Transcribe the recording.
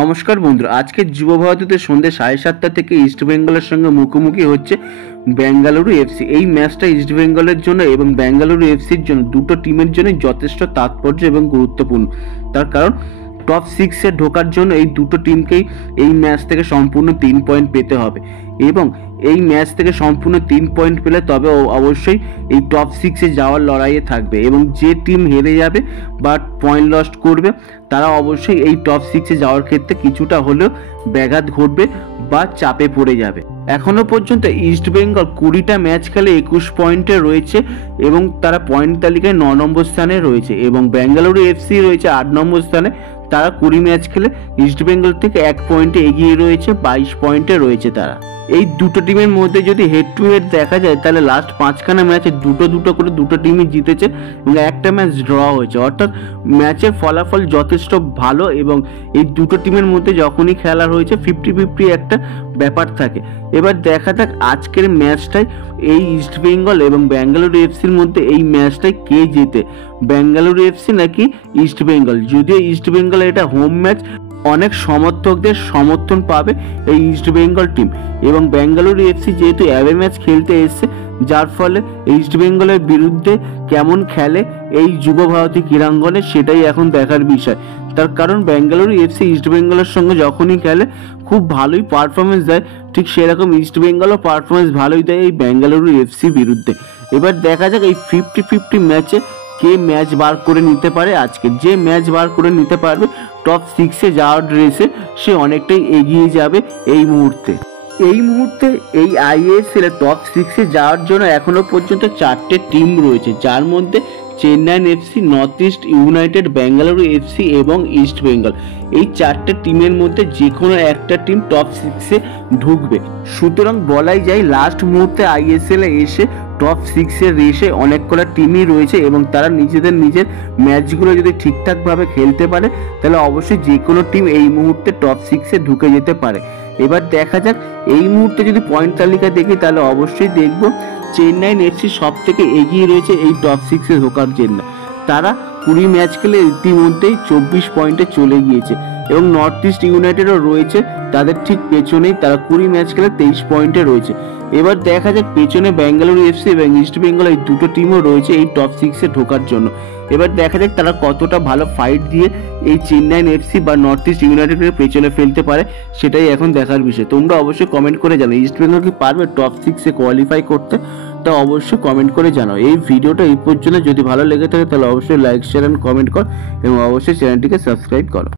নমস্কার বন্ধুরা, আজকে যুব ভারতীতে সন্ধ্যে 7:30 থেকে ইস্ট বেঙ্গলের সঙ্গে মুখোমুখি হচ্ছে বেঙ্গালুরু এফসি। এই ম্যাচটা ইস্ট বেঙ্গলের জন্য এবং বেঙ্গালুরু এফসির জন্য দুটো টিমের জন্য যথেষ্ট তাৎপর্য এবং গুরুত্বপূর্ণ। তার কারণ টপ 6-এ ঢোকার জন্য এই দুটো টিমকেই এই ম্যাচ থেকে সম্পূর্ণ 3 পয়েন্ট পেতে হবে এবং এই ম্যাচ থেকে সম্পূর্ণ 3 পয়েন্ট পেলে তবে অবশ্যই এই টপ 6-এ যাওয়ার লড়াইয়ে থাকবে এবং যে টিম হেরে যাবে বা পয়েন্ট লস্ট করবে তারা অবশ্যই এই টপ 6-এ যাওয়ার ক্ষেত্রে কিছুটা হলেও ব্যাঘাত ঘটবে বা চাপে পড়ে যাবে। এখনো পর্যন্ত ইস্ট বেঙ্গল 20টা ম্যাচ খেলে 21 পয়েন্টে রয়েছে এবং তারা পয়েন্ট তালিকায় 9 নম্বর স্থানে রয়েছে এবং বেঙ্গালুরু এফসি রয়েছে 8 নম্বর স্থানে। তারা 20 ম্যাচ খেলে ইস্ট বেঙ্গল থেকে 1 পয়েন্টে এগিয়ে রয়েছে, 22 পয়েন্টে রয়েছে তারা। এই দুটো টিমের মধ্যে যদি হেড টু হেড দেখা যায় তাহলে লাস্ট 5খানা ম্যাচে দুটো করে দুটো টিমই জিতেছে এবং একটা ম্যাচ ড্র হয়েছে, অর্থাৎ ম্যাচের ফলাফল যথেষ্ট ভালো এবং এই দুটো টিমের মধ্যে যখনই খেলা হয়েছে 50-50 একটা ব্যাপার থাকে। এবার দেখা যাক আজকের ম্যাচটাই এই ইস্ট বেঙ্গল এবং বেঙ্গালুরু এফসির মধ্যে এই ম্যাচটাই কে জেতে, বেঙ্গালুরু এফসি নাকি ইস্ট বেঙ্গল। যদিও ইস্ট বেঙ্গল এটা হোম ম্যাচ, অনেক সমর্থকদের সমর্থন পাবে এই ইস্ট বেঙ্গল টিম এবং বেঙ্গালুরু এফসি যেহেতু অ্যাওয়ে ম্যাচ খেলতে এসছে, যার ফলে ইস্ট বেঙ্গলের বিরুদ্ধে কেমন খেলে এই যুব ভারতী ক্রীড়াঙ্গনে সেটাই এখন দেখার বিষয়। তার কারণ বেঙ্গালুরু এফসি ইস্ট বেঙ্গলের সঙ্গে যখনই খেলে খুব ভালোই পারফরমেন্স দেয়, ঠিক সেরকম ইস্ট বেঙ্গলও পারফরমেন্স ভালোই দেয় এই বেঙ্গালুরু এফসি বিরুদ্ধে। এবার দেখা যাক এই 50-50 ম্যাচে কে ম্যাচ বার করে নিতে পারে। আজকে যে ম্যাচ বার করে নিতে পারবে টপ 6-এ যাওয়ার রেসে সে অনেকটাই এগিয়ে যাবে এই মুহূর্তে। এই আইএসএল টপ 6-এ যাওয়ার জন্য এখনো পর্যন্ত 4টে টিম রয়েছে, যার মধ্যে Chennai FC, north east United, Bengaluru FC এবং ইস্ট বেঙ্গল। এই 4টে টিমের মধ্যে যে কোনো একটা টিম টপ 6-এ ঢুকবে। সুতরাং বলাই যায় লাস্ট মুহূর্তে আইএসএল-এ এসে টপ 6-এর রেসে অনেক কটা টিমই রয়েছে এবং তারা নিজের ম্যাচগুলো যদি ঠিকঠাকভাবে খেলতে পারে তাহলে অবশ্যই যে কোনো টিম এই মুহূর্তে টপ 6-এ ঢুকে যেতে পারে। এবার দেখা যাক এই মুহূর্তে যদি পয়েন্ট তালিকা দেখি তাহলে অবশ্যই দেখব চেন্নাই এফসি সব থেকে এগিয়ে রয়েছে এই টপ 6-এ ঢোকার জন্য। তারা 20 ম্যাচ খেলে ইতিমধ্যেই 24 পয়েন্টে চলে গিয়েছে এবং নর্থ ইস্ট ইউনাইটেডও রয়েছে তাদের ঠিক পেছনেই, তারা 20 ম্যাচ খেলে 23 পয়েন্টে রয়েছে। এবার দেখা যাক পেছনে বেঙ্গালুরু এফসি এবং ইস্ট বেঙ্গল এই দুটো টিমও রয়েছে এই টপ 6-এ ঢোকার জন্য। এবার দেখা যাক তারা কতটা ভালো ফাইট দিয়ে এই চেন্নাই এফসি বা নর্থ ইস্ট ইউনাইটেডের পেছনে ফেলতে পারে, সেটাই এখন দেখার বিষয়। তোমরা অবশ্যই কমেন্ট করে জানাও ইস্ট বেঙ্গল কি পারবে টপ 6-এ কোয়ালিফাই করতে, তা অবশ্যই কমেন্ট করে জানাও। এই ভিডিওটা এই পর্যন্ত যদি ভালো লেগে থাকে তাহলে অবশ্যই লাইক, শেয়ার এন্ড কমেন্ট কর এবং অবশ্যই চ্যানেলটিকে সাবস্ক্রাইব করো।